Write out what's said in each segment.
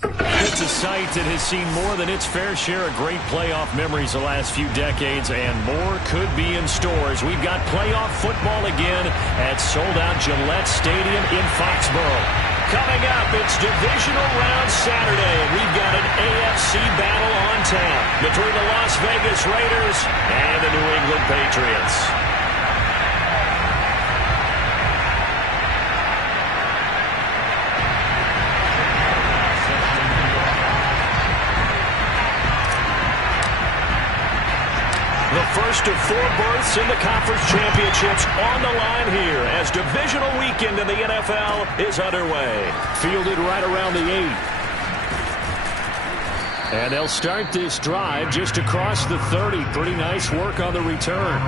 It's a site that has seen more than its fair share of great playoff memories the last few decades, and more could be in stores. We've got playoff football again at sold-out Gillette Stadium in Foxborough. Coming up, it's divisional round Saturday, and we've got an AFC battle on tap between the Las Vegas Raiders and the New England Patriots. The first of 4 berths in the conference championships on the line here as divisional weekend in the NFL is underway. Fielded right around the 8. And they'll start this drive just across the 30. Pretty nice work on the return.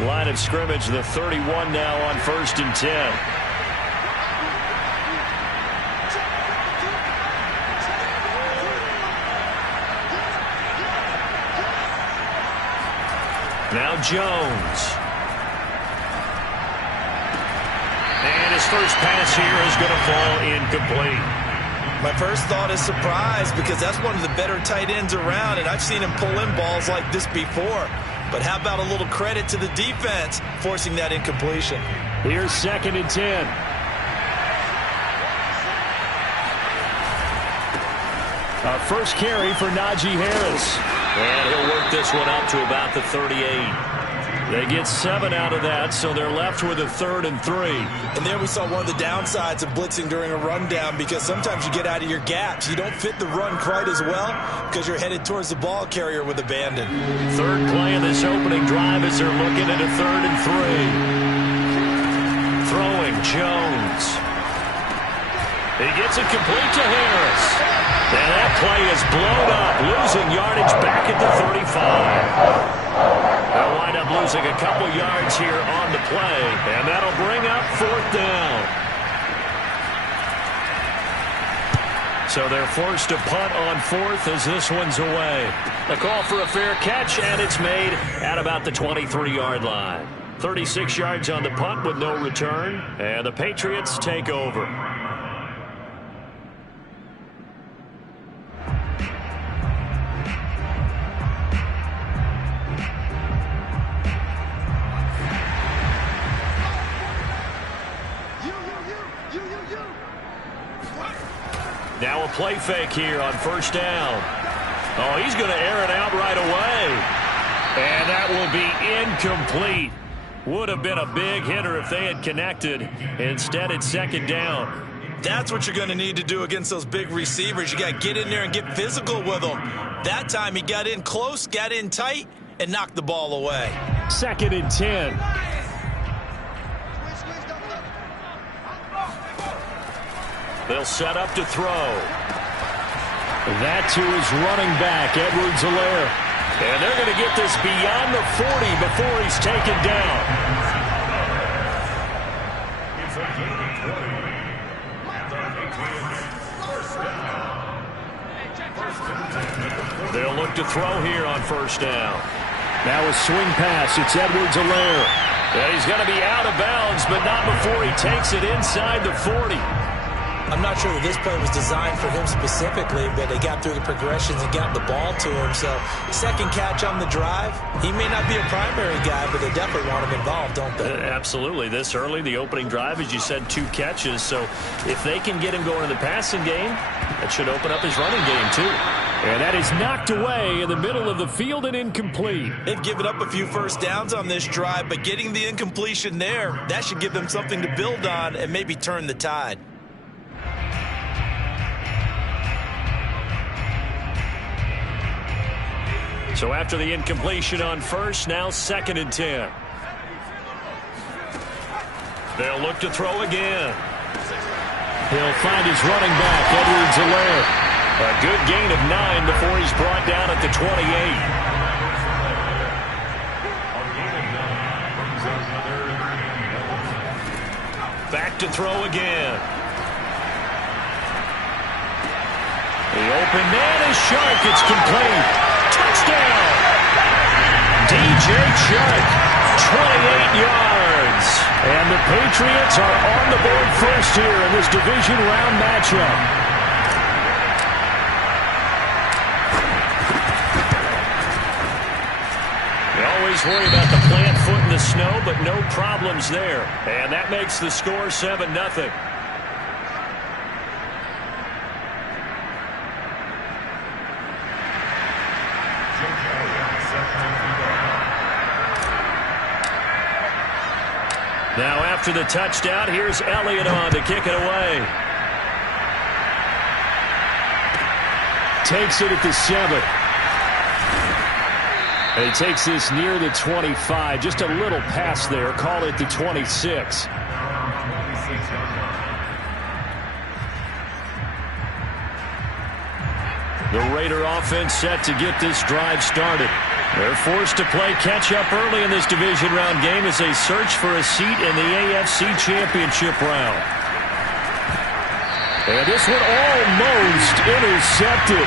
Line of scrimmage, the 31 now on 1st and 10. Now Jones. And his first pass here is going to fall incomplete. My first thought is surprise because that's one of the better tight ends around, and I've seen him pull in balls like this before. But how about a little credit to the defense forcing that incompletion? Here's 2nd and 10. First carry for Najee Harris. And he'll work this one up to about the 38. They get 7 out of that, so they're left with a 3rd and 3. And there we saw one of the downsides of blitzing during a rundown because sometimes you get out of your gaps. You don't fit the run quite as well because you're headed towards the ball carrier with abandon. Third play of this opening drive as they're looking at a 3rd and 3. Throwing Jones. He gets it complete to Harris. And that play is blown up, losing yardage back at the 35. They'll wind up losing a couple yards here on the play, and that'll bring up 4th down. So they're forced to punt on 4th as this one's away. A call for a fair catch, and it's made at about the 23-yard line. 36 yards on the punt with no return, and the Patriots take over. Now a play fake here on 1st down. Oh, he's going to air it out right away. And that will be incomplete. Would have been a big hitter if they had connected. Instead, it's 2nd down. That's what you're going to need to do against those big receivers. You got to get in there and get physical with them. That time he got in close, got in tight, and knocked the ball away. 2nd and 10. They'll set up to throw. That to his running back, Edwards-Helaire. And they're going to get this beyond the 40 before he's taken down. They'll look to throw here on 1st down. Now a swing pass. It's Edwards-Helaire. And he's going to be out of bounds, but not before he takes it inside the 40. I'm not sure that this play was designed for him specifically, but they got through the progressions and got the ball to him. So, 2nd catch on the drive. He may not be a primary guy, but they definitely want him involved, don't they? Absolutely. This early, the opening drive, as you said, 2 catches. So, if they can get him going in the passing game, that should open up his running game, too. And that is knocked away in the middle of the field and incomplete. They've given up a few 1st downs on this drive, but getting the incompletion there, that should give them something to build on and maybe turn the tide. So after the incompletion on 1st, now 2nd and 10. They'll look to throw again. He'll find his running back, Edwards-Helaire. A good gain of 9 before he's brought down at the 28. Back to throw again. The open man is Chark. It's complete. Touchdown. DJ Chark, 28 yards. And the Patriots are on the board first here in this division round matchup. Always worry about the plant foot in the snow, but no problems there. And that makes the score 7-0. Now after the touchdown, here's Elliott on to kick it away. Takes it at the 7. And he takes this near the 25. Just a little pass there. Call it the 26. The Raider offense set to get this drive started. They're forced to play catch-up early in this division round game as they search for a seat in the AFC Championship round. And this one almost intercepted.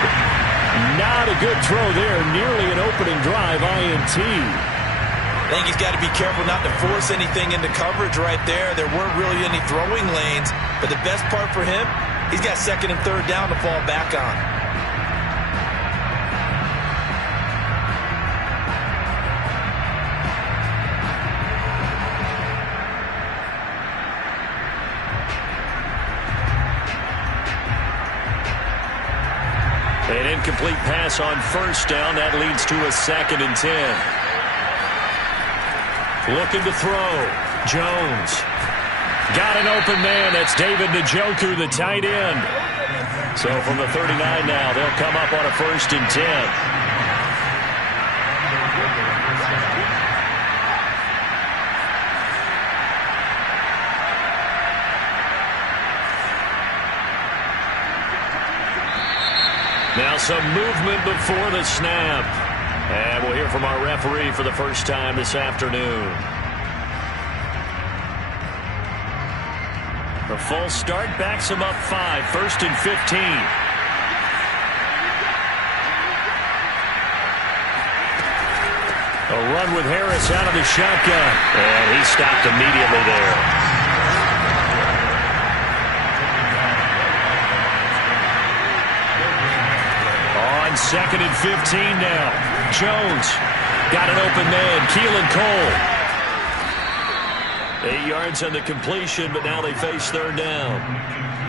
Not a good throw there. Nearly an opening drive INT. I think he's got to be careful not to force anything into coverage right there. There weren't really any throwing lanes. But the best part for him, he's got second and third down to fall back on. An incomplete pass on first down. That leads to a 2nd and 10. Looking to throw. Jones. Got an open man. That's David Njoku, the tight end. So from the 39 now, they'll come up on a 1st and 10. Now some movement before the snap. And we'll hear from our referee for the first time this afternoon. The full start backs him up 5. 1st and 15. A run with Harris out of the shotgun. And he stopped immediately there. On 2nd and 15 now. Jones got an open man. Keelan Cole. 8 yards on the completion, but now they face third down.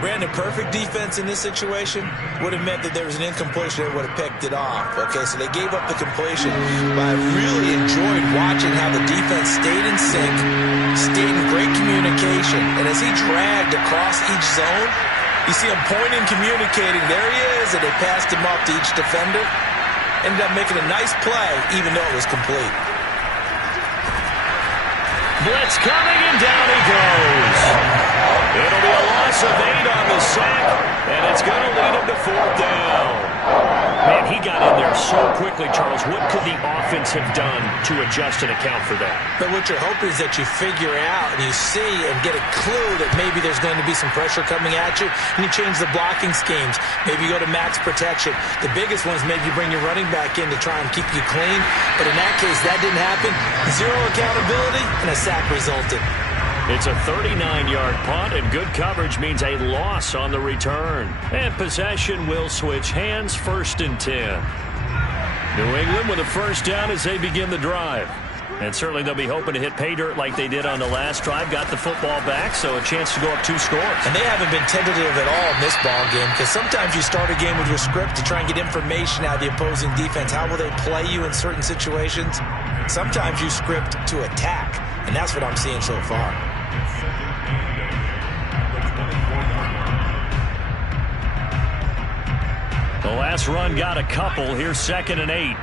Brandon, perfect defense in this situation would have meant that there was an incompletion that would have picked it off. Okay, so they gave up the completion, but I really enjoyed watching how the defense stayed in sync, stayed in great communication, and as he dragged across each zone, you see him pointing, communicating. There he is, and they passed him off to each defender. Ended up making a nice play, even though it was complete. Blitz coming, and down he goes. It'll be a loss of 8 on the sack, and it's going to lead him to 4th down. Man, he got in there so quickly, Charles. What could the offense have done to adjust and account for that? But what you're hoping is that you figure out and you see and get a clue that maybe there's going to be some pressure coming at you, and you change the blocking schemes. Maybe you go to max protection. The biggest one is maybe you bring your running back in to try and keep you clean. But in that case, that didn't happen. Zero accountability, and a sack resulted. It's a 39-yard punt, and good coverage means a loss on the return. And possession will switch hands. 1st and 10. New England with a first down as they begin the drive. And certainly they'll be hoping to hit pay dirt like they did on the last drive. Got the football back, so a chance to go up 2 scores. And they haven't been tentative at all in this ball game, because sometimes you start a game with your script to try and get information out of the opposing defense. How will they play you in certain situations? Sometimes you script to attack, and that's what I'm seeing so far. The last run got a couple. Here's 2nd and 8.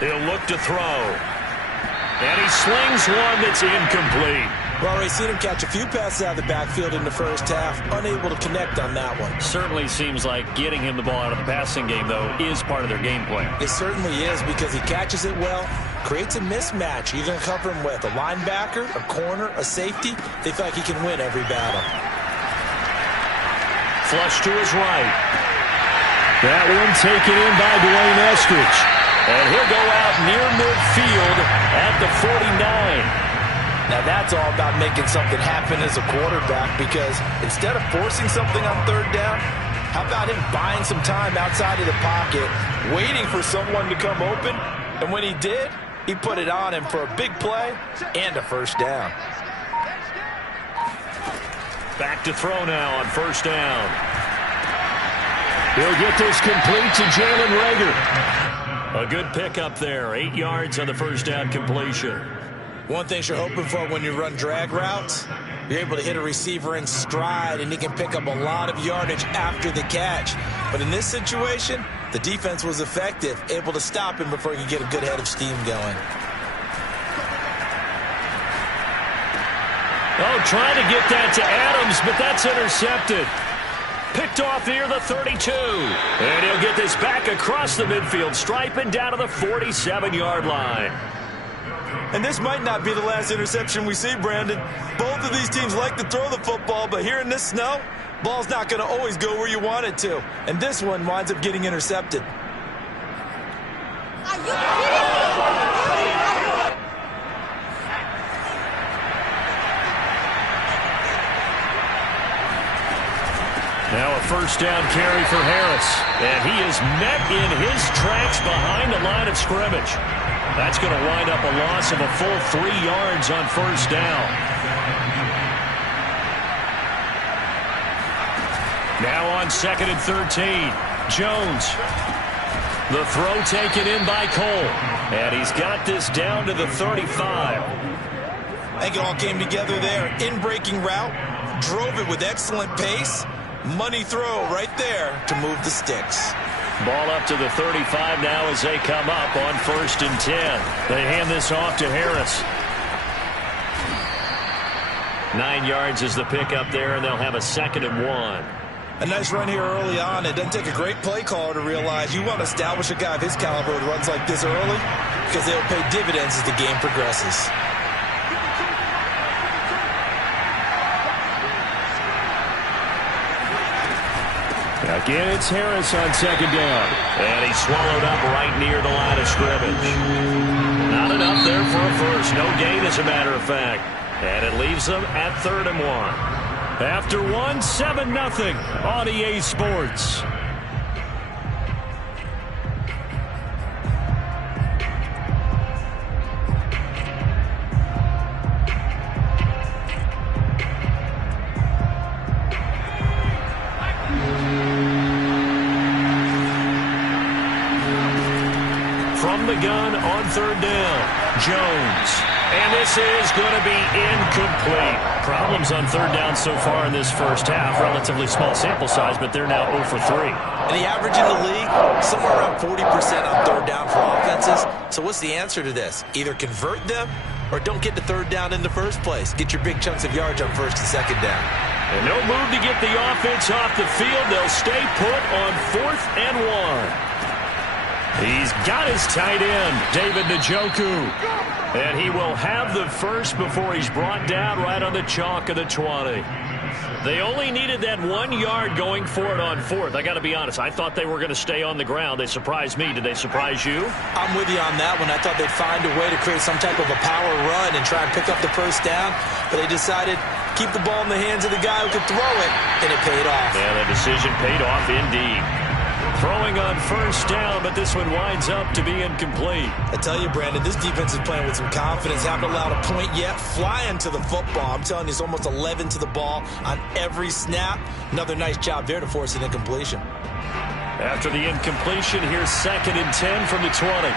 He'll look to throw. And he slings one that's incomplete. Well, we've seen him catch a few passes out of the backfield in the first half. Unable to connect on that one. Certainly seems like getting him the ball out of the passing game, though, is part of their game plan. It certainly is, because he catches it well, creates a mismatch. You're going to cover him with a linebacker, a corner, a safety. They feel like he can win every battle. Flush to his right. That one taken in by Dwayne Eskridge. And he'll go out near midfield at the 49. Now that's all about making something happen as a quarterback, because instead of forcing something on third down, how about him buying some time outside of the pocket, waiting for someone to come open, and when he did, he put it on him for a big play and a first down. Back to throw now on first down. He'll get this complete to Jalen Reagor. A good pickup there, 8 yards on the first down completion. One thing you're hoping for when you run drag routes, you're able to hit a receiver in stride, and he can pick up a lot of yardage after the catch. But in this situation, the defense was effective, able to stop him before he could get a good head of steam going. Oh, trying to get that to Adams, but that's intercepted. Picked off near the 32. And he'll get this back across the midfield stripe and down to the 47-yard line. And this might not be the last interception we see, Brandon. Both of these teams like to throw the football, but here in this snow, ball's not going to always go where you want it to. And this one winds up getting intercepted. Are you kidding me? Now a first down carry for Harris. And he is met in his tracks behind the line of scrimmage. That's going to wind up a loss of a full 3 yards on first down. Now on 2nd and 13. Jones. The throw taken in by Cole. And he's got this down to the 35. I think it all came together there. In-breaking route. Drove it with excellent pace. Money throw right there to move the sticks. Ball up to the 35 now as they come up on 1st and 10. They hand this off to Harris. 9 yards is the pickup there, and they'll have a 2nd and 1. A nice run here early on. It doesn't take a great play caller to realize you want to establish a guy of his caliber with runs like this early, because they'll pay dividends as the game progresses. Again, it's Harris on 2nd down. And he's swallowed up right near the line of scrimmage. Not enough there for a first. No gain, as a matter of fact. And it leaves them at 3rd and 1. After 1, 7-0 on EA Sports. From the gun on 3rd down, Jones. And this is going to be incomplete. Problems on 3rd down so far in this first half. Relatively small sample size, but they're now 0 for 3. And the average in the league, somewhere around 40% on 3rd down for offenses. So what's the answer to this? Either convert them or don't get to 3rd down in the first place. Get your big chunks of yards on 1st and 2nd down. And no move to get the offense off the field. They'll stay put on 4th and 1. He's got his tight end, David Njoku. And he will have the first before he's brought down right on the chalk of the 20. They only needed that 1 yard going for it on 4th. I got to be honest, I thought they were going to stay on the ground. They surprised me. Did they surprise you? I'm with you on that one. I thought they'd find a way to create some type of a power run and try and pick up the first down. But they decided keep the ball in the hands of the guy who could throw it, and it paid off. Yeah, the decision paid off indeed. Throwing on first down, but this one winds up to be incomplete. I tell you, Brandon, this defense is playing with some confidence. Haven't allowed a point yet. Flying to the football. I'm telling you, it's almost 11 to the ball on every snap. Another nice job there to force an incompletion. After the incompletion, here's 2nd and 10 from the 20.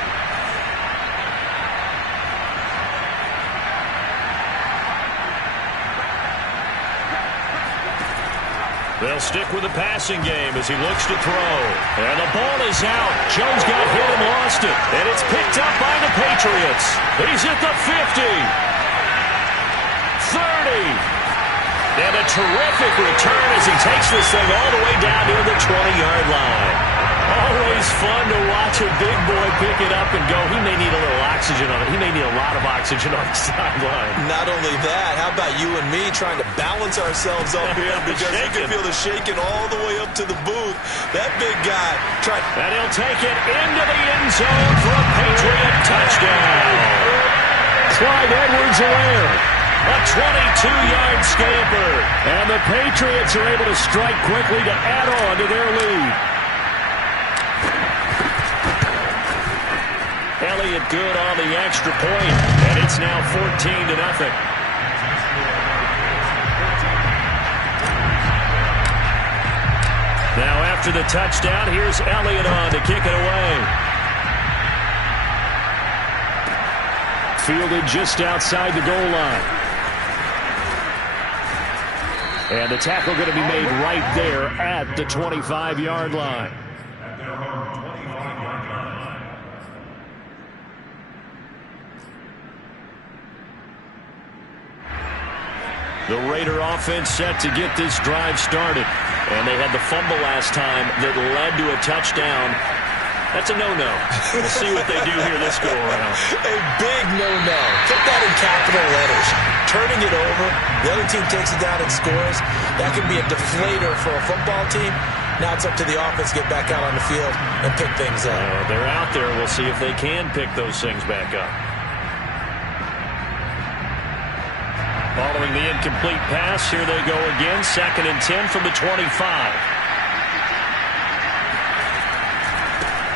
They'll stick with the passing game as he looks to throw. And the ball is out. Jones got hit and lost it. And it's picked up by the Patriots. He's at the 50. 30. And a terrific return as he takes this thing all the way down near the 20-yard line. Always fun to watch a big boy pick it up and go. He may need a little oxygen on it. He may need a lot of oxygen on the sideline. Not only that, how about you and me trying to balance ourselves up here because you can feel the shaking all the way up to the booth. That big guy trying. And he'll take it into the end zone for a Patriot touchdown. Clyde Edwards-Helaire, a 22-yard scamper. And the Patriots are able to strike quickly to add on to their lead. Elliott good on the extra point, and it's now 14-0. Now after the touchdown, here's Elliott on to kick it away. Fielded just outside the goal line. And the tackle going to be made right there at the 25-yard line. The Raider offense set to get this drive started. And they had the fumble last time that led to a touchdown. That's a no-no. We'll see what they do here this go-around. A big no-no. Put that in capital letters. Turning it over, the other team takes it down and scores. That can be a deflator for a football team. Now it's up to the offense to get back out on the field and pick things up. They're out there. We'll see if they can pick those things back up. Following the incomplete pass, here they go again. 2nd and 10 from the 25.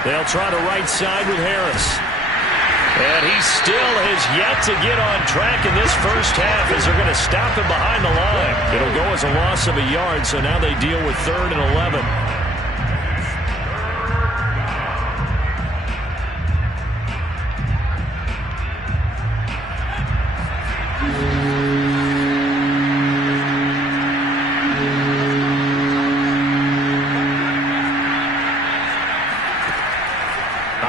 They'll try to right side with Harris. And he still has yet to get on track in this first half as they're going to stop him behind the line. It'll go as a loss of a yard, so now they deal with 3rd and 11.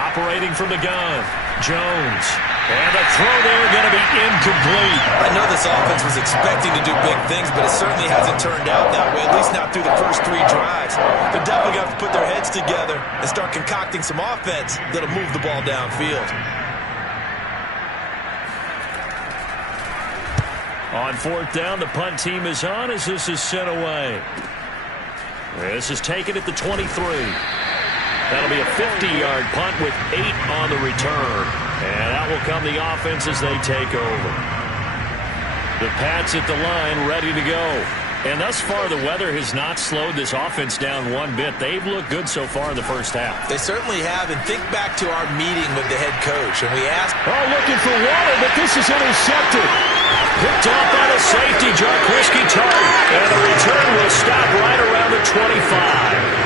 Operating from the gun, Jones. And the throw there going to be incomplete. I know this offense was expecting to do big things, but it certainly hasn't turned out that way, at least not through the first 3 drives. They're definitely going to have to put their heads together and start concocting some offense that'll move the ball downfield. On 4th down, the punt team is on as this is sent away. This is taken at the 23. That'll be a 50-yard punt with 8 on the return. And out will come the offense as they take over. The Pats at the line ready to go. And thus far, the weather has not slowed this offense down one bit. They've looked good so far in the first half. They certainly have. And think back to our meeting with the head coach. And we asked... Oh, looking for water, but this is intercepted. Picked off by the safety, Jarquiski Tartt. And the return will stop right around the 25.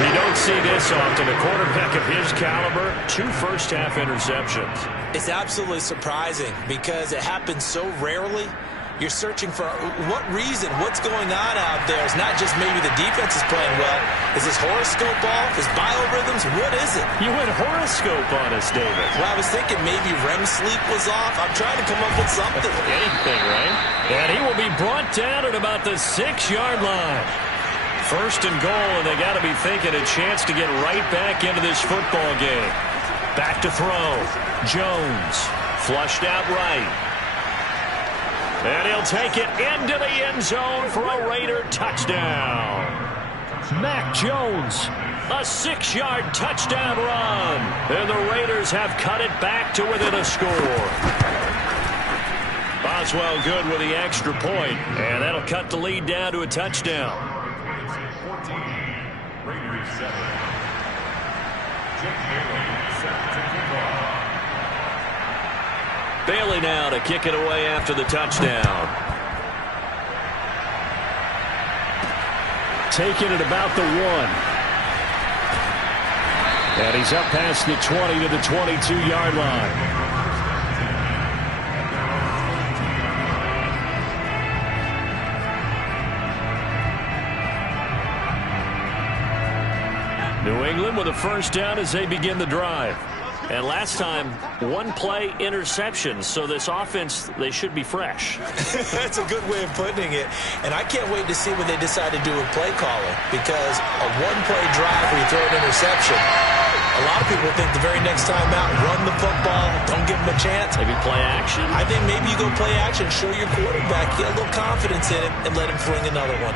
We don't see this often. A quarterback of his caliber, 2 first-half interceptions. It's absolutely surprising because it happens so rarely. You're searching for what reason, what's going on out there. It's not just maybe the defense is playing well. Is his horoscope off? His biorhythms? What is it? You went horoscope on us, David. Well, I was thinking maybe REM sleep was off. I'm trying to come up with something. Anything, right? And he will be brought down at about the 6-yard line. 1st and goal, and they got to be thinking a chance to get right back into this football game. Back to throw. Jones flushed out right. And he'll take it into the end zone for a Raider touchdown. Mac Jones, a 6-yard touchdown run. And the Raiders have cut it back to within a score. Boswell good with the extra point, and that'll cut the lead down to a touchdown. Bailey now to kick it away after the touchdown. Taking it about the 1. And he's up past the 20 to the 22-yard line. New England with a first down as they begin the drive. And last time, 1-play interception. So this offense, they should be fresh. That's a good way of putting it. And I can't wait to see what they decide to do with play calling. Because a 1-play drive where you throw an interception, a A lot of people think the very next time out, run the football, don't give him a chance. Maybe play action. I think maybe you go play action, show your quarterback, get a little confidence in him, and let him fling another one.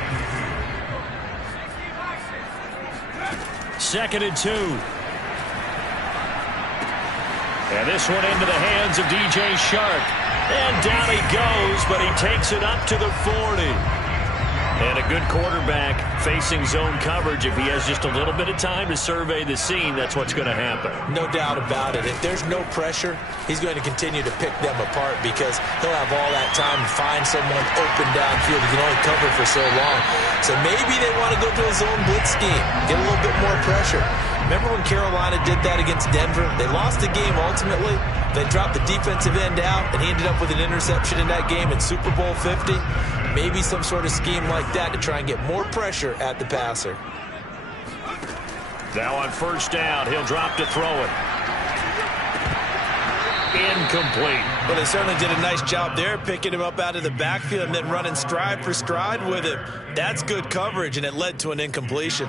2nd and 2. And this one into the hands of DJ Shark. And down he goes, but he takes it up to the 40. And a good quarterback facing zone coverage. If he has just a little bit of time to survey the scene, that's what's going to happen. No doubt about it. If there's no pressure, he's going to continue to pick them apart because he'll have all that time to find someone open downfield. He can only cover for so long. So maybe they want to go to a zone blitz scheme, get a little bit more pressure. Remember when Carolina did that against Denver? They lost the game ultimately. They dropped the defensive end out, and he ended up with an interception in that game in Super Bowl 50. Maybe some sort of scheme like that to try and get more pressure at the passer. Now on 1st down, he'll drop to throw it. Incomplete. Well, they certainly did a nice job there, picking him up out of the backfield and then running stride for stride with him. That's good coverage, and it led to an incompletion.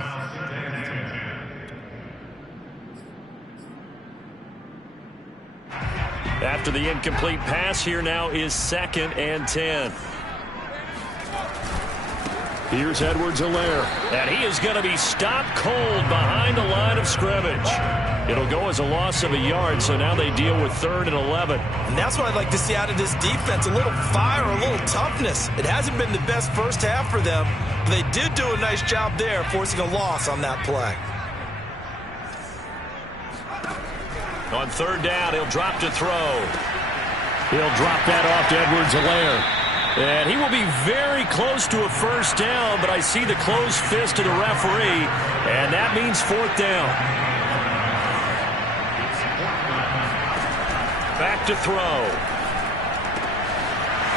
After the incomplete pass, here now is 2nd and 10. Here's Edwards-Helaire. And he is going to be stopped cold behind the line of scrimmage. It'll go as a loss of a yard, so now they deal with 3rd and 11. And that's what I'd like to see out of this defense, a little fire, a little toughness. It hasn't been the best first half for them, but they did do a nice job there, forcing a loss on that play. On 3rd down, he'll drop to throw. He'll drop that off to Edwards-Helaire. And he will be very close to a 1st down, but I see the closed fist of the referee, and that means 4th down. Back to throw.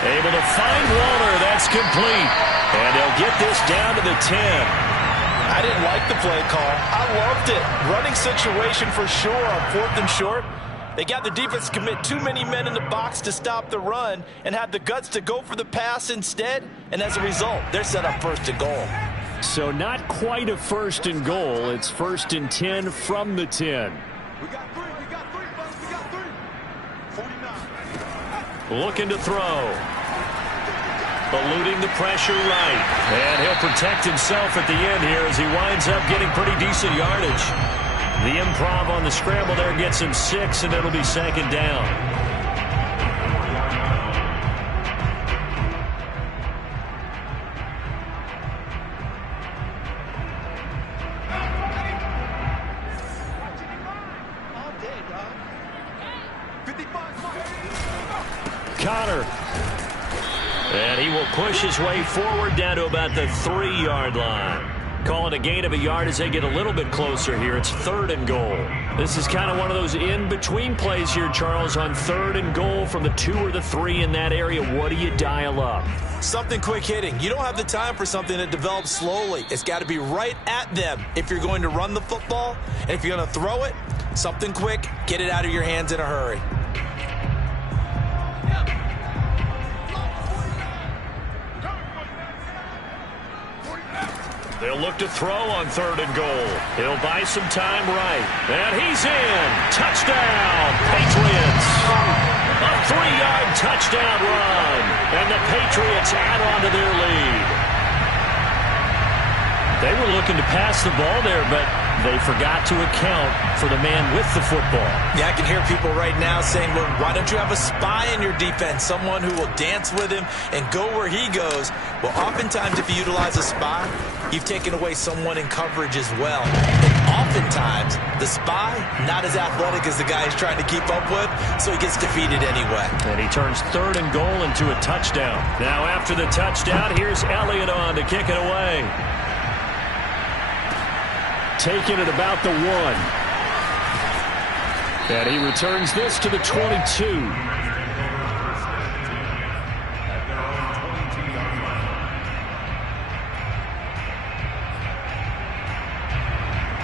Able to find Waller. That's complete. And they'll get this down to the 10. I didn't like the play call. I loved it. Running situation for sure on 4th and short. They got the defense to commit too many men in the box to stop the run and had the guts to go for the pass instead. And as a result, they're set up 1st and goal. So not quite a 1st and goal. It's 1st and 10 from the 10. We got three, fellas, we got three. 49. Looking to throw. Eluding the pressure right. And he'll protect himself at the end here as he winds up getting pretty decent yardage. The improv on the scramble there gets him 6, and it'll be 2nd down. Connor. And he will push his way forward down to about the 3-yard line. Calling a gain of a yard as they get a little bit closer here. It's 3rd and goal. This is kind of one of those in-between plays here, Charles, on 3rd and goal from the 2 or the 3 in that area. What do you dial up? Something quick hitting. You don't have the time for something that develops slowly. It's got to be right at them if you're going to run the football. And if you're going to throw it, something quick, get it out of your hands in a hurry. They'll look to throw on 3rd and goal. He'll buy some time right. And he's in. Touchdown, Patriots. A 3-yard touchdown run. And the Patriots add on to their lead. They were looking to pass the ball there, but they forgot to account for the man with the football. Yeah, I can hear people right now saying, well, why don't you have a spy in your defense, someone who will dance with him and go where he goes? Well, oftentimes if you utilize a spy, you've taken away someone in coverage as well. And oftentimes, the spy, not as athletic as the guy he's trying to keep up with, so he gets defeated anyway. And he turns 3rd and goal into a touchdown. Now after the touchdown, here's Elliott on to kick it away. Taking it about the 1. And he returns this to the 22.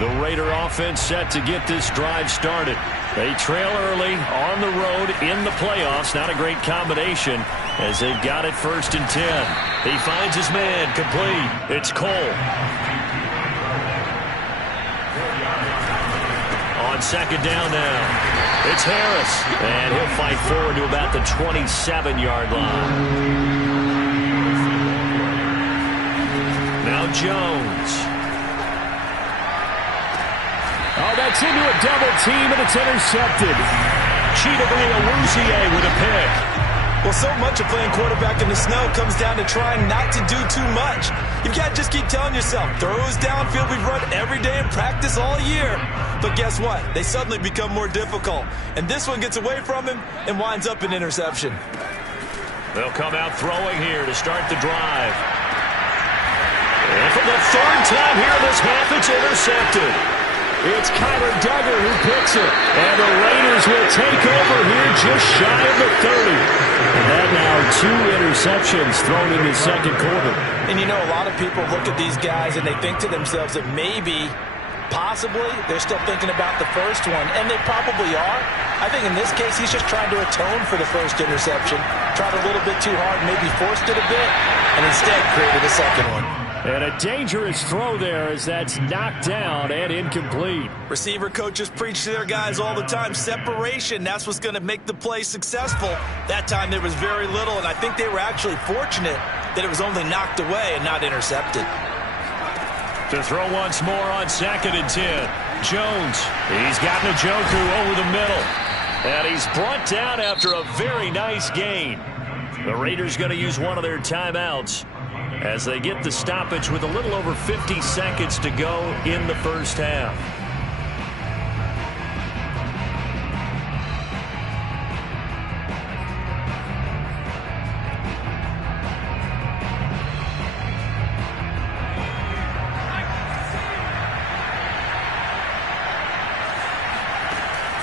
The Raider offense set to get this drive started. They trail early on the road in the playoffs. Not a great combination as they've got it 1st and 10. He finds his man complete. It's Cole. On second down now. It's Harris, and he'll fight forward to about the 27-yard line. Now Jones. Oh, that's into a double team, and it's intercepted. Chidobe Awuzie with a pick. Well, so much of playing quarterback in the snow comes down to trying not to do too much. You've got to just keep telling yourself, throws downfield we've run every day in practice all year. But guess what? They suddenly become more difficult. And this one gets away from him and winds up an interception. They'll come out throwing here to start the drive. And for the third time here this half, it's intercepted. It's Kyler Duggar who picks it. And the Raiders will take over here just shy of the 30. And that now 2 interceptions thrown in the second quarter. And you know, a lot of people look at these guys and they think to themselves that maybe, possibly, they're still thinking about the first one. And they probably are. I think in this case, he's just trying to atone for the first interception. Tried a little bit too hard, maybe forced it a bit, and instead created a second one. And a dangerous throw there as that's knocked down and incomplete. Receiver coaches preach to their guys all the time. Separation, that's what's going to make the play successful. That time there was very little, and I think they were actually fortunate that it was only knocked away and not intercepted. To throw once more on 2nd and 10. Jones, he's got Njoku over the middle. And he's brought down after a very nice gain. The Raiders going to use one of their timeouts as they get the stoppage with a little over 50 seconds to go in the first half.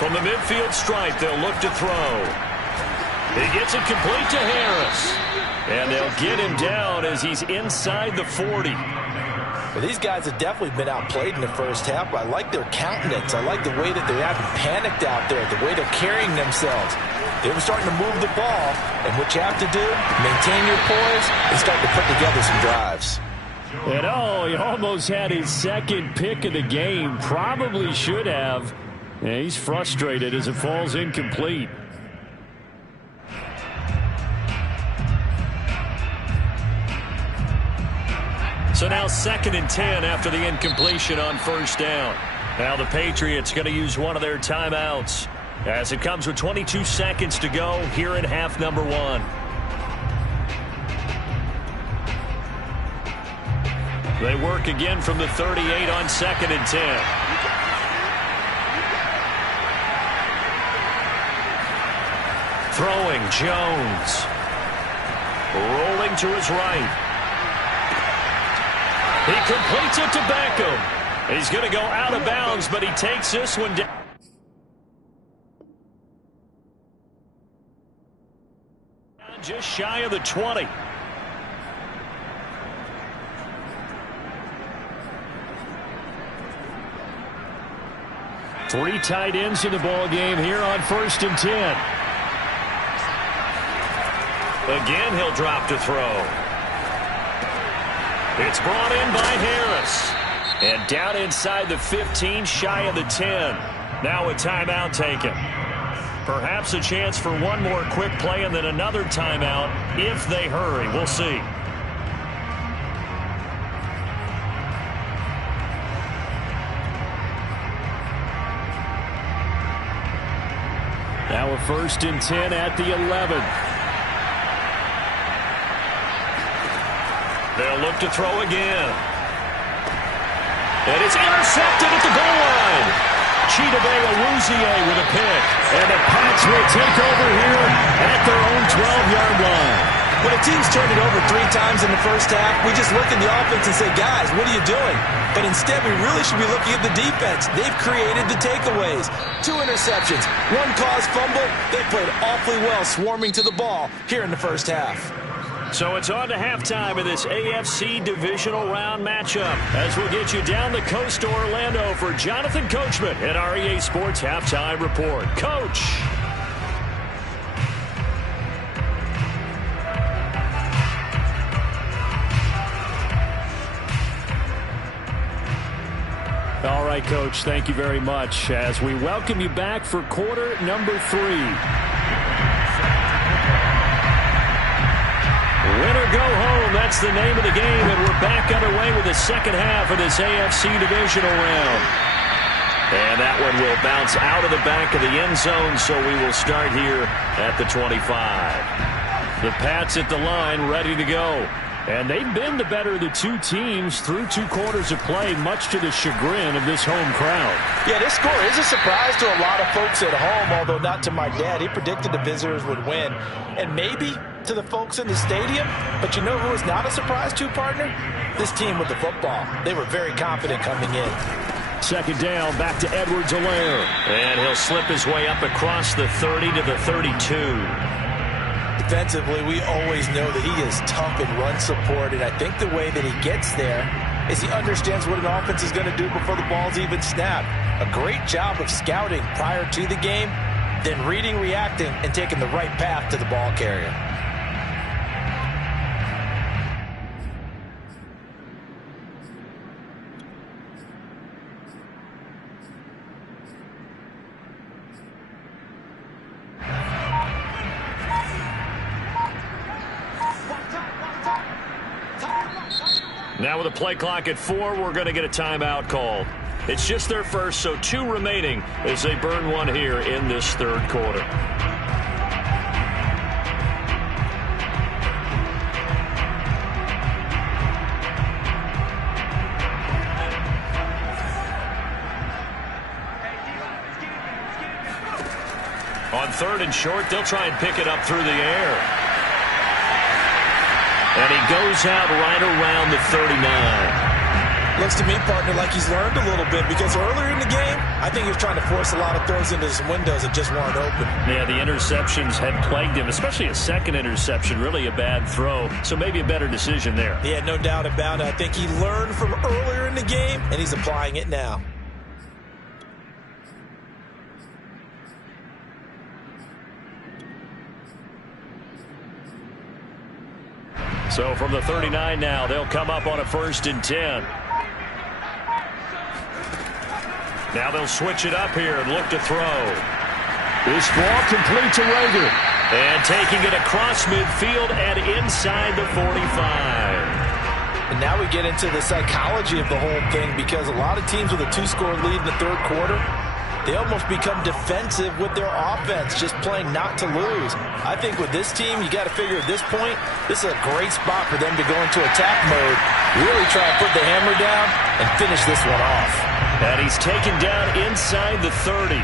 From the midfield stripe, they'll look to throw. He gets it complete to Harris. And they'll get him down as he's inside the 40. Well, these guys have definitely been outplayed in the first half. I like their countenance. I like the way that they haven't panicked out there, the way they're carrying themselves. They were starting to move the ball, and what you have to do, maintain your poise and start to put together some drives. And he almost had his second pick of the game. Probably should have. Yeah, he's frustrated as it falls incomplete. So now 2nd and 10 after the incompletion on first down. Now the Patriots going to use one of their timeouts as it comes with 22 seconds to go here in half number 1. They work again from the 38 on 2nd and 10. Throwing Jones. Rolling to his right. He completes it to Beckham. He's going to go out of bounds, but he takes this one down. Just shy of the 20. Three tight ends in the ball game here on 1st and 10. Again, he'll drop to throw. It's brought in by Harris. And down inside the 15, shy of the 10. Now a timeout taken. Perhaps a chance for one more quick play and then another timeout if they hurry. We'll see. Now a 1st and 10 at the 11. They'll look to throw again. And it's intercepted at the goal line. Chidobe Awuzie with a pick. And the Pats will take over here at their own 12-yard line. When a team's turned it over 3 times in the first half, we just look at the offense and say, guys, what are you doing? But instead, we really should be looking at the defense. They've created the takeaways. 2 interceptions, 1 caused fumble. They played awfully well swarming to the ball here in the first half. So it's on to halftime of this AFC divisional round matchup as we'll get you down the coast to Orlando for Jonathan Coachman at REA Sports Halftime Report. Coach. All right, Coach, thank you very much as we welcome you back for quarter number 3. Win or go home, that's the name of the game, and we're back underway with the second half of this AFC divisional round. And that one will bounce out of the back of the end zone, so we will start here at the 25. The Pats at the line, ready to go. And they've been the better of the two teams through 2 quarters of play, much to the chagrin of this home crowd. Yeah, this score is a surprise to a lot of folks at home, although not to my dad. He predicted the visitors would win. And maybe to the folks in the stadium. But you know who is not a surprise to, partner? This team with the football. They were very confident coming in. Second down, back to Edwards-Helaire. And he'll slip his way up across the 30 to the 32. Defensively, we always know that he is tough in run support, and I think the way that he gets there is he understands what an offense is going to do before the ball's even snapped. A great job of scouting prior to the game, then reading, reacting, and taking the right path to the ball carrier. Now with a play clock at 4, we're going to get a timeout call. It's just their first, so 2 remaining as they burn one here in this third quarter. On 3rd and short, they'll try and pick it up through the air. And he goes out right around the 39. Looks to me, partner, like he's learned a little bit, because earlier in the game, I think he was trying to force a lot of throws into some windows that just weren't open. Yeah, the interceptions had plagued him, especially a second interception, really a bad throw. So maybe a better decision there. Yeah, no doubt about it. I think he learned from earlier in the game, and he's applying it now. So from the 39 now, they'll come up on a 1st and 10. Now they'll switch it up here and look to throw. This ball complete to Reagor. And taking it across midfield and inside the 45. And now we get into the psychology of the whole thing, because a lot of teams with a 2-score lead in the third quarter, they almost become defensive with their offense, just playing not to lose. I think with this team, you got to figure at this point, this is a great spot for them to go into attack mode, really try to put the hammer down and finish this one off. And he's taken down inside the 30.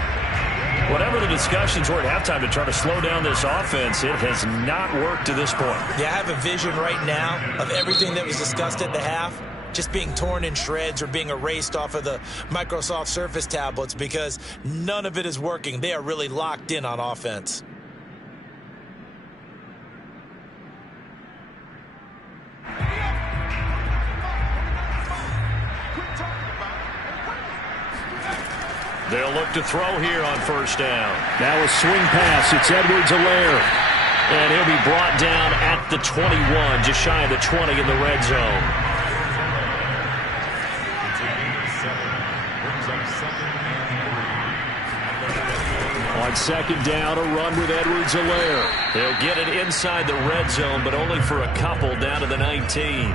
Whatever the discussions were at halftime to try to slow down this offense, it has not worked to this point. Yeah, I have a vision right now of everything that was discussed at the half just being torn in shreds or being erased off of the Microsoft Surface tablets, because none of it is working. They are really locked in on offense. They'll look to throw here on 1st down. Now a swing pass. It's Edwards-Helaire. And he'll be brought down at the 21, just shy of the 20 in the red zone. On 2nd down, a run with Edwards-Helaire. They'll get it inside the red zone, but only for a couple down to the 19.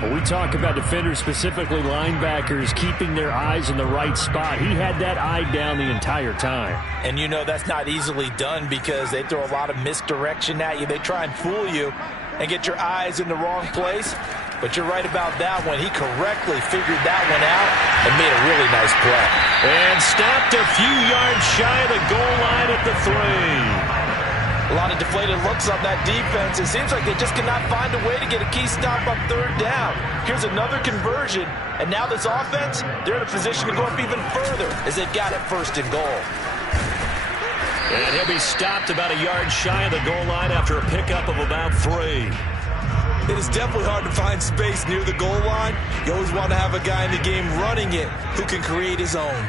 When we talk about defenders, specifically linebackers, keeping their eyes in the right spot, he had that eye down the entire time. And you know that's not easily done, because they throw a lot of misdirection at you. They try and fool you and get your eyes in the wrong place. But you're right about that one. He correctly figured that one out and made a really nice play. And stopped a few yards shy of the goal line at the 3. A lot of deflated looks on that defense. It seems like they just cannot find a way to get a key stop on 3rd down. Here's another conversion, and now this offense, they're in a position to go up even further as they've got it 1st and goal. And he'll be stopped about a yard shy of the goal line after a pickup of about 3. It is definitely hard to find space near the goal line. You always want to have a guy in the game running it who can create his own.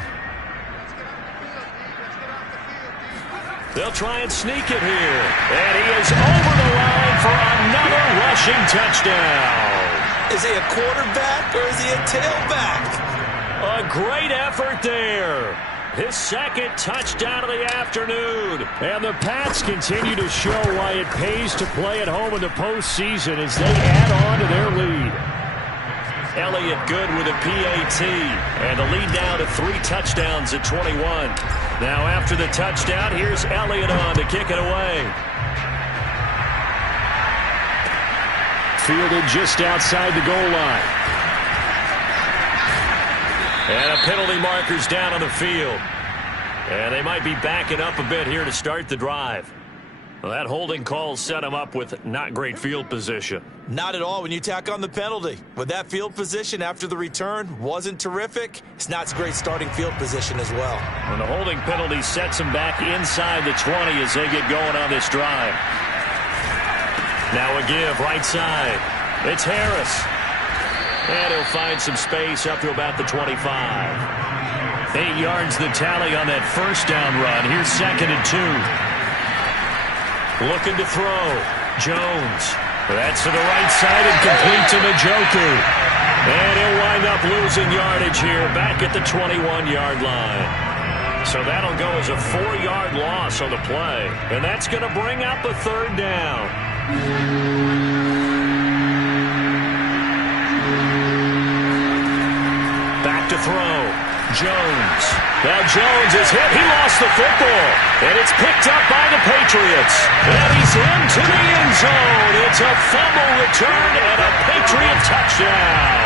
They'll try and sneak it here. And he is over the line for another rushing touchdown. Is he a quarterback or is he a tailback? A great effort there. His second touchdown of the afternoon. And the Pats continue to show why it pays to play at home in the postseason as they add on to their lead. Elliott good with a PAT. And the lead now to 3 touchdowns at 21. Now after the touchdown, here's Elliott on to kick it away. Fielded just outside the goal line. And a penalty marker's down on the field. And they might be backing up a bit here to start the drive. Well, that holding call set him up with not great field position. Not at all when you tack on the penalty. With that field position after the return wasn't terrific, it's not great starting field position as well. And the holding penalty sets him back inside the 20 as they get going on this drive. Now a give right side. It's Harris. And he'll find some space up to about the 25. 8 yards the tally on that first down run. Here's 2nd and 2. Looking to throw. Jones. That's to the right side and complete to Njoku. And he'll wind up losing yardage here back at the 21-yard line. So that'll go as a 4-yard loss on the play. And that's going to bring up a 3rd down. Back to throw. Jones. Now Jones is hit. He lost the football. And it's picked up by the Patriots. And he's into the end zone. It's a fumble return and a Patriot touchdown.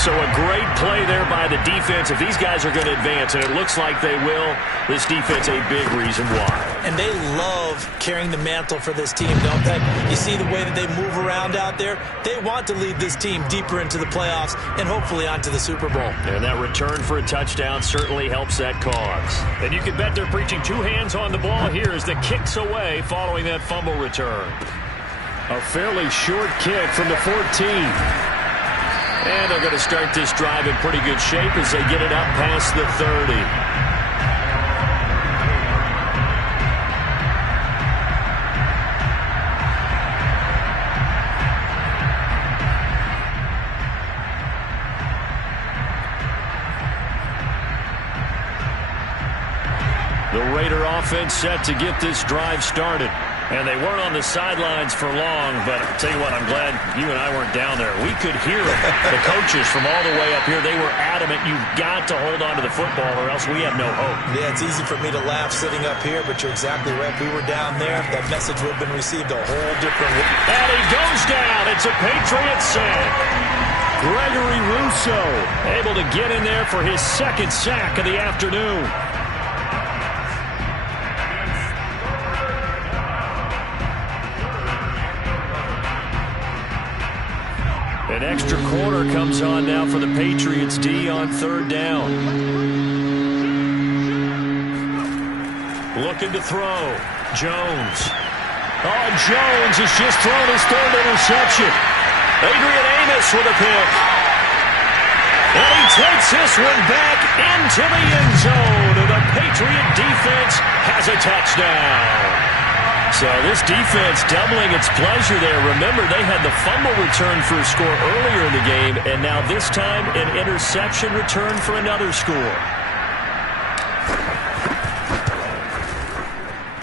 So a great play there by the defense. If these guys are going to advance, and it looks like they will, this defense a big reason why. And they love carrying the mantle for this team, don't they? You see the way that they move around out there? They want to lead this team deeper into the playoffs and hopefully onto the Super Bowl. And that return for a touchdown certainly helps that cause. And you can bet they're preaching 2 hands on the ball here as the kick's away following that fumble return. A fairly short kick from the 14. And they're going to start this drive in pretty good shape as they get it up past the 30. The Raider offense set to get this drive started. And they weren't on the sidelines for long, but I'll tell you what, I'm glad you and I weren't down there. We could hear them. The coaches from all the way up here, they were adamant, you've got to hold on to the football or else we have no hope. Yeah, it's easy for me to laugh sitting up here, but you're exactly right. If we were down there, that message would have been received a whole different way. And he goes down. It's a Patriot sack. Gregory Rousseau able to get in there for his 2nd sack of the afternoon. An extra corner comes on now for the Patriots D on 3rd down. Looking to throw. Jones. Oh, Jones has just thrown his 3rd interception. Adrian Amos with a pick. And he takes this one back into the end zone. And the Patriot defense has a touchdown. So this defense doubling its pleasure there. Remember, they had the fumble return for a score earlier in the game, and now this time an interception return for another score.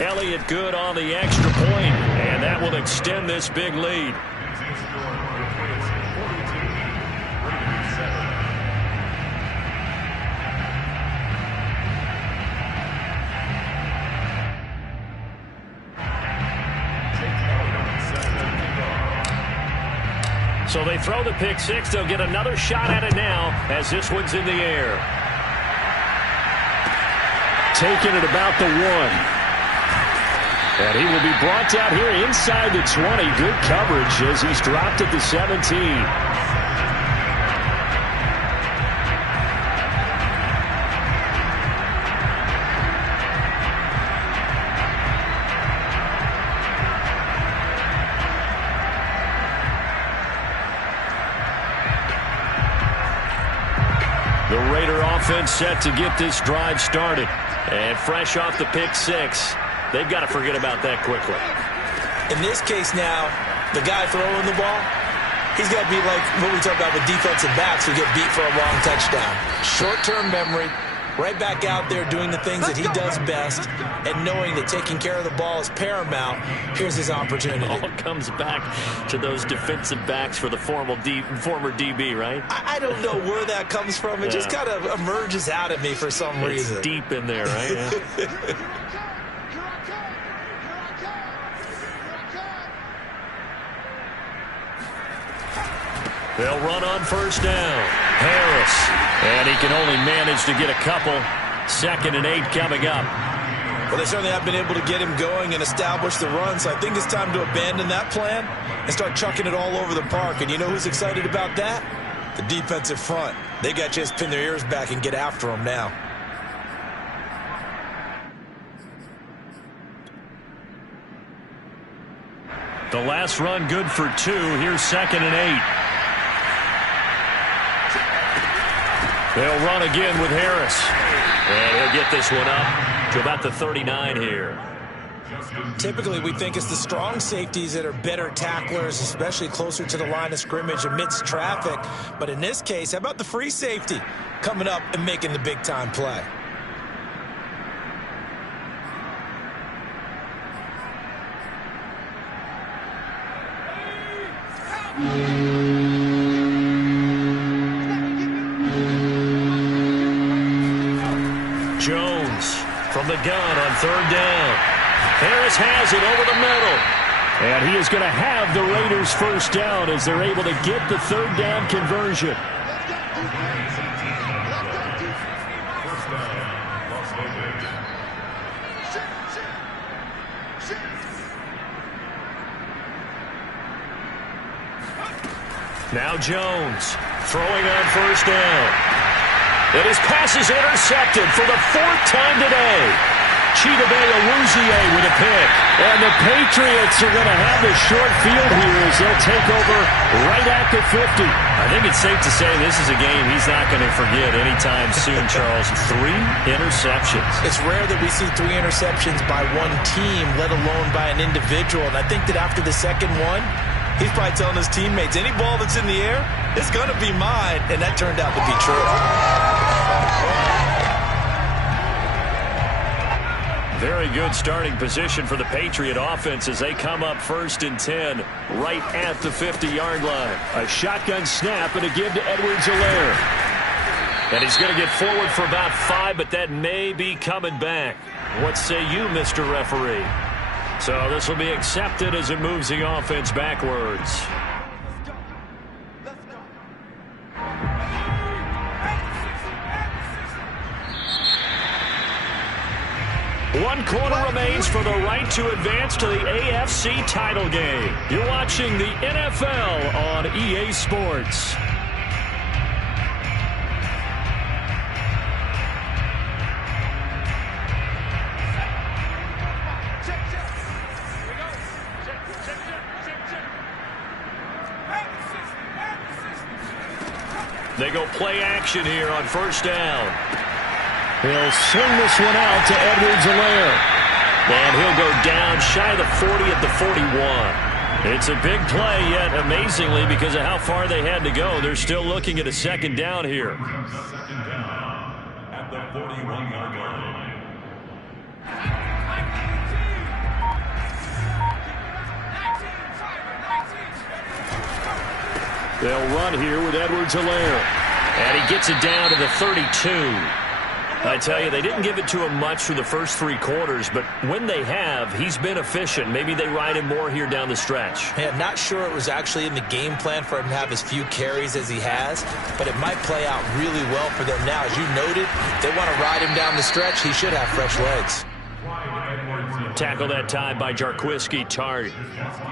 Elliott good on the extra point, and that will extend this big lead. So they throw the pick 6. They'll get another shot at it now as this one's in the air. Taking it about the 1. And he will be brought down here inside the 20. Good coverage as he's dropped at the 17. The Raider offense set to get this drive started. And fresh off the pick 6, they've got to forget about that quickly. In this case now, the guy throwing the ball, He's got to be like what we talk about with defensive backs who get beat for a long touchdown. Short-term memory, right back out there doing the things that he does best, and knowing that taking care of the ball is paramount. Here's his opportunity. It all comes back to those defensive backs for the former DB, right? I don't know where that comes from. It just kind of emerges out at me for some reason. It's deep in there, right? Yeah. They'll run on first down. Harris. And he can only manage to get a couple. 2nd and 8 coming up. Well, they certainly have been able to get him going and establish the run, so I think it's time to abandon that plan and start chucking it all over the park. And you know who's excited about that? The defensive front. They got a chance to pin their ears back and get after him now. The last run good for 2. Here's 2nd and 8. They'll run again with Harris. And he'll get this one up to about the 39 here. Typically, we think it's the strong safeties that are better tacklers, especially closer to the line of scrimmage amidst traffic. But in this case, how about the free safety coming up and making the big-time play? Jones from the gun on 3rd down. Harris has it over the middle. And he is going to have the Raiders first down as they're able to get the 3rd down conversion. Now Jones throwing on first down. And his pass is intercepted for the 4th time today. Chidobe Awuzie with a pick. And the Patriots are going to have the short field here as they'll take over right at the 50. I think it's safe to say this is a game he's not going to forget anytime soon, Charles. 3 interceptions. It's rare that we see 3 interceptions by one team, let alone by an individual. And I think that after the second one, he's probably telling his teammates, any ball that's in the air, it's going to be mine. And that turned out to be true. Very good starting position for the Patriot offense as they come up 1st and 10 right at the 50-yard line. A shotgun snap and a give to Edwards-Helaire. And he's going to get forward for about 5, but that may be coming back. What say you, Mr. Referee? So this will be accepted as it moves the offense backwards. One quarter remains for the right to advance to the AFC title game. You're watching the NFL on EA Sports. They go play action here on first down. He'll swing this one out to Edwards-Helaire. And he'll go down shy of the 40 at the 41. It's a big play, yet amazingly, because of how far they had to go, they're still looking at a 2nd down here. Second down at the 41-yard line. They'll run here with Edwards-Helaire. And he gets it down to the 32. I tell you, they didn't give it to him much through the first 3 quarters, but when they have, he's been efficient. Maybe they ride him more here down the stretch. Yeah, not sure it was actually in the game plan for him to have as few carries as he has, but it might play out really well for them now. As you noted, they want to ride him down the stretch. He should have fresh legs. Tackle that time by Jarquiski Tartt.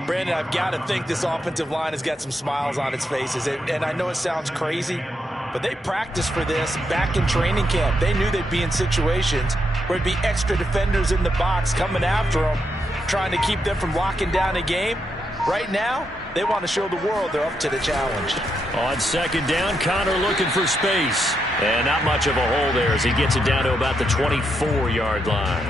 Brandon, I've got to think this offensive line has got some smiles on its faces, and I know it sounds crazy, but they practiced for this back in training camp. They knew they'd be in situations where it'd be extra defenders in the box coming after them, trying to keep them from locking down a game. Right now, they want to show the world they're up to the challenge. On 2nd down, Connor looking for space. And not much of a hole there as he gets it down to about the 24-yard line.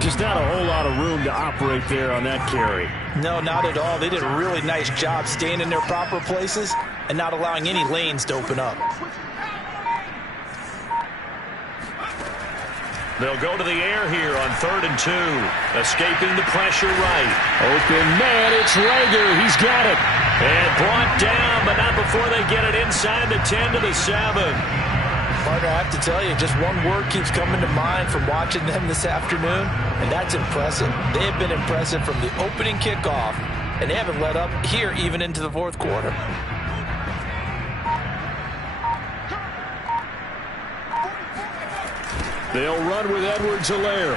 Just not a whole lot of room to operate there on that carry. No, not at all. They did a really nice job staying in their proper places and not allowing any lanes to open up. They'll go to the air here on 3rd and 2. Escaping the pressure right. Open man, it's Reagor. He's got it. And brought down, but not before they get it inside the 10 to the 7. Partner, I have to tell you, just one word keeps coming to mind from watching them this afternoon, and that's impressive. They have been impressive from the opening kickoff, and they haven't let up here even into the 4th quarter. They'll run with Edwards-Helaire.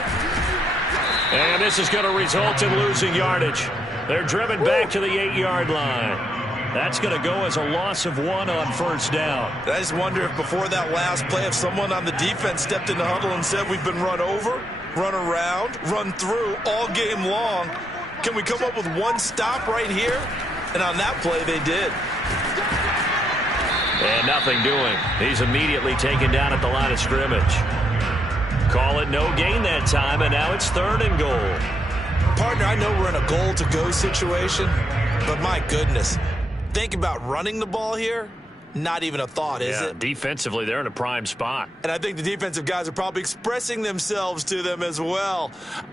And this is going to result in losing yardage. They're driven back to the 8-yard line. That's going to go as a loss of 1 on 1st down. I just wonder if before that last play, if someone on the defense stepped in the huddle and said, we've been run over, run around, run through all game long. Can we come up with one stop right here? And on that play, they did. And nothing doing. He's immediately taken down at the line of scrimmage. Call it no gain that time, and now it's 3rd and goal. Partner, I know we're in a goal-to-go situation, but my goodness, think about running the ball here. Not even a thought, is it? Defensively, they're in a prime spot. And I think the defensive guys are probably expressing themselves to them as well.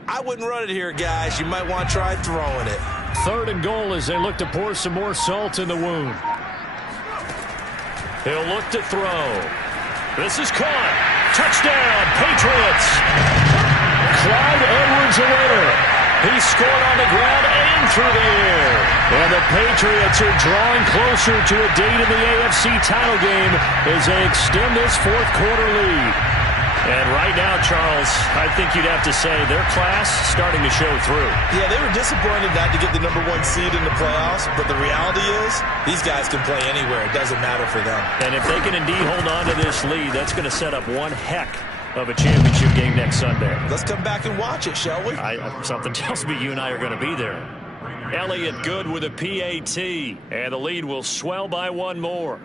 I wouldn't run it here, guys. You might want to try throwing it. 3rd and goal as they look to pour some more salt in the wound. He'll look to throw. This is caught. Touchdown, Patriots. Clyde Edwards-Helaire. He scored on the ground and through the air. And the Patriots are drawing closer to a date in the AFC title game as they extend this 4th quarter lead. And right now, Charles, I think you'd have to say their class starting to show through. Yeah, they were disappointed not to get the #1 seed in the playoffs, but the reality is these guys can play anywhere. It doesn't matter for them. And if they can indeed hold on to this lead, that's going to set up one heck of a championship game next Sunday. Let's come back and watch it, shall we? Something tells me you and I are going to be there. Elliott good with a PAT, and the lead will swell by 1 more.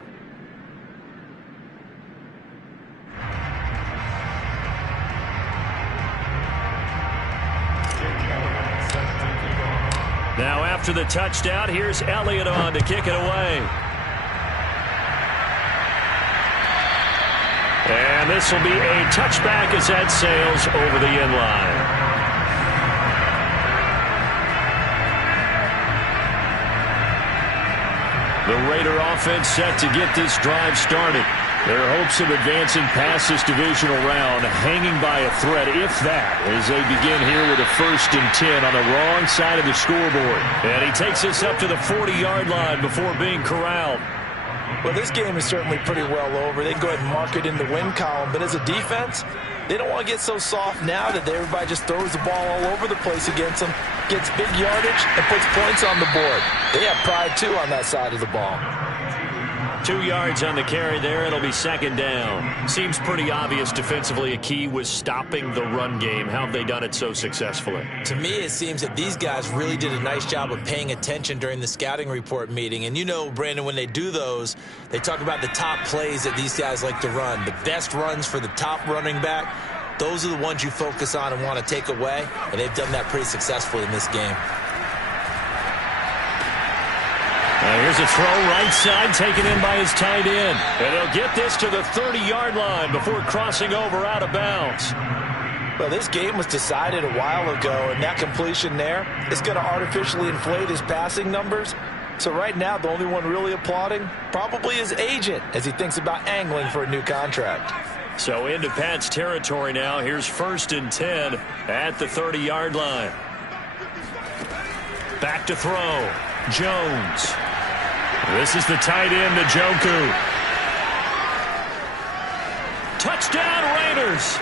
Now after the touchdown, here's Elliott on to kick it away. And this will be a touchback as that sails over the end line. The Raider offense set to get this drive started. Their hopes of advancing past this divisional round hanging by a thread, if that, as they begin here with a 1st and 10 on the wrong side of the scoreboard. And he takes us up to the 40-yard line before being corralled. Well, this game is certainly pretty well over. They can go ahead and mark it in the win column. But as a defense, they don't want to get so soft now that everybody just throws the ball all over the place against them, gets big yardage, and puts points on the board. They have pride, too, on that side of the ball. 2 yards on the carry there. It'll be 2nd down. Seems pretty obvious defensively a key was stopping the run game. How have they done it so successfully? To me, it seems that these guys really did a nice job of paying attention during the scouting report meeting. And you know, Brandon, when they do those, they talk about the top plays that these guys like to run. The best runs for the top running back, those are the ones you focus on and want to take away. And they've done that pretty successfully in this game. Here's a throw right side taken in by his tight end. And he'll get this to the 30-yard line before crossing over out of bounds. Well, this game was decided a while ago, and that completion there is going to artificially inflate his passing numbers. So right now, the only one really applauding probably his agent as he thinks about angling for a new contract. So into Pat's territory now. Here's 1st and 10 at the 30-yard line. Back to throw. Jones. This is the tight end, Njoku. Touchdown, Raiders.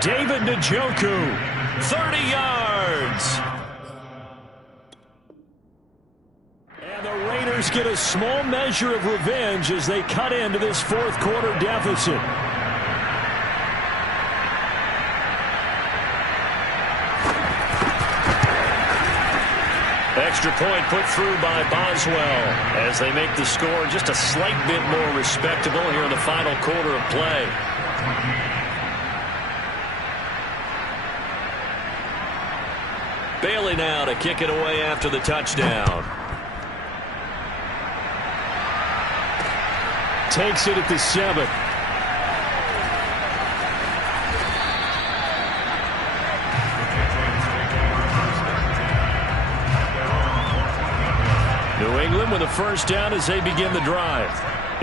David Njoku, 30 yards. And the Raiders get a small measure of revenge as they cut into this 4th quarter deficit. Extra point put through by Boswell as they make the score just a slight bit more respectable here in the final quarter of play. Bailey now to kick it away after the touchdown. Takes it at the 7. New England with a first down as they begin the drive.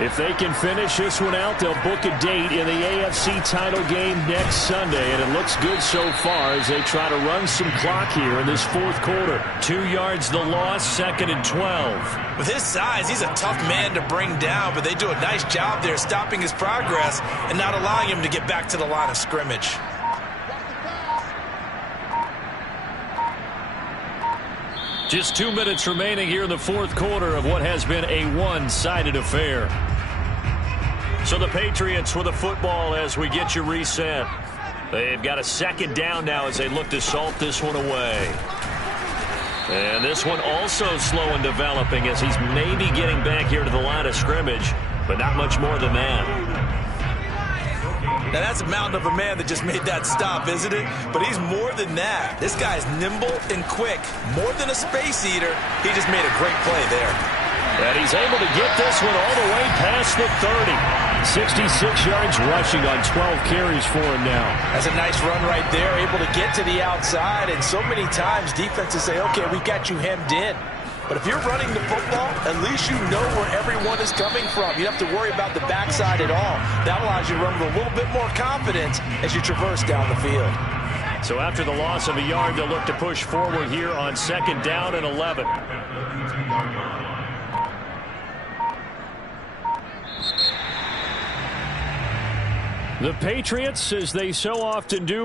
If they can finish this one out, they'll book a date in the AFC title game next Sunday, and it looks good so far as they try to run some clock here in this fourth quarter. 2 yards the loss, 2nd and 12. With his size, he's a tough man to bring down, but they do a nice job there stopping his progress and not allowing him to get back to the line of scrimmage. Just 2 minutes remaining here in the fourth quarter of what has been a one-sided affair. So the Patriots with the football as we get you reset. They've got a second down now as they look to salt this one away. And this one also slow in developing as he's maybe getting back here to the line of scrimmage, but not much more than that. Now, that's a mountain of a man that just made that stop, isn't it? But he's more than that. This guy's nimble and quick. More than a space eater, he just made a great play there. And he's able to get this one all the way past the 30. 66 yards rushing on 12 carries for him now. That's a nice run right there, able to get to the outside. And so many times defenses say, okay, we got you hemmed in. But if you're running the football, at least you know where everyone is coming from. You don't have to worry about the backside at all. That allows you to run with a little bit more confidence as you traverse down the field. So after the loss of a yard, they'll look to push forward here on 2nd down and 11. The Patriots, as they so often do,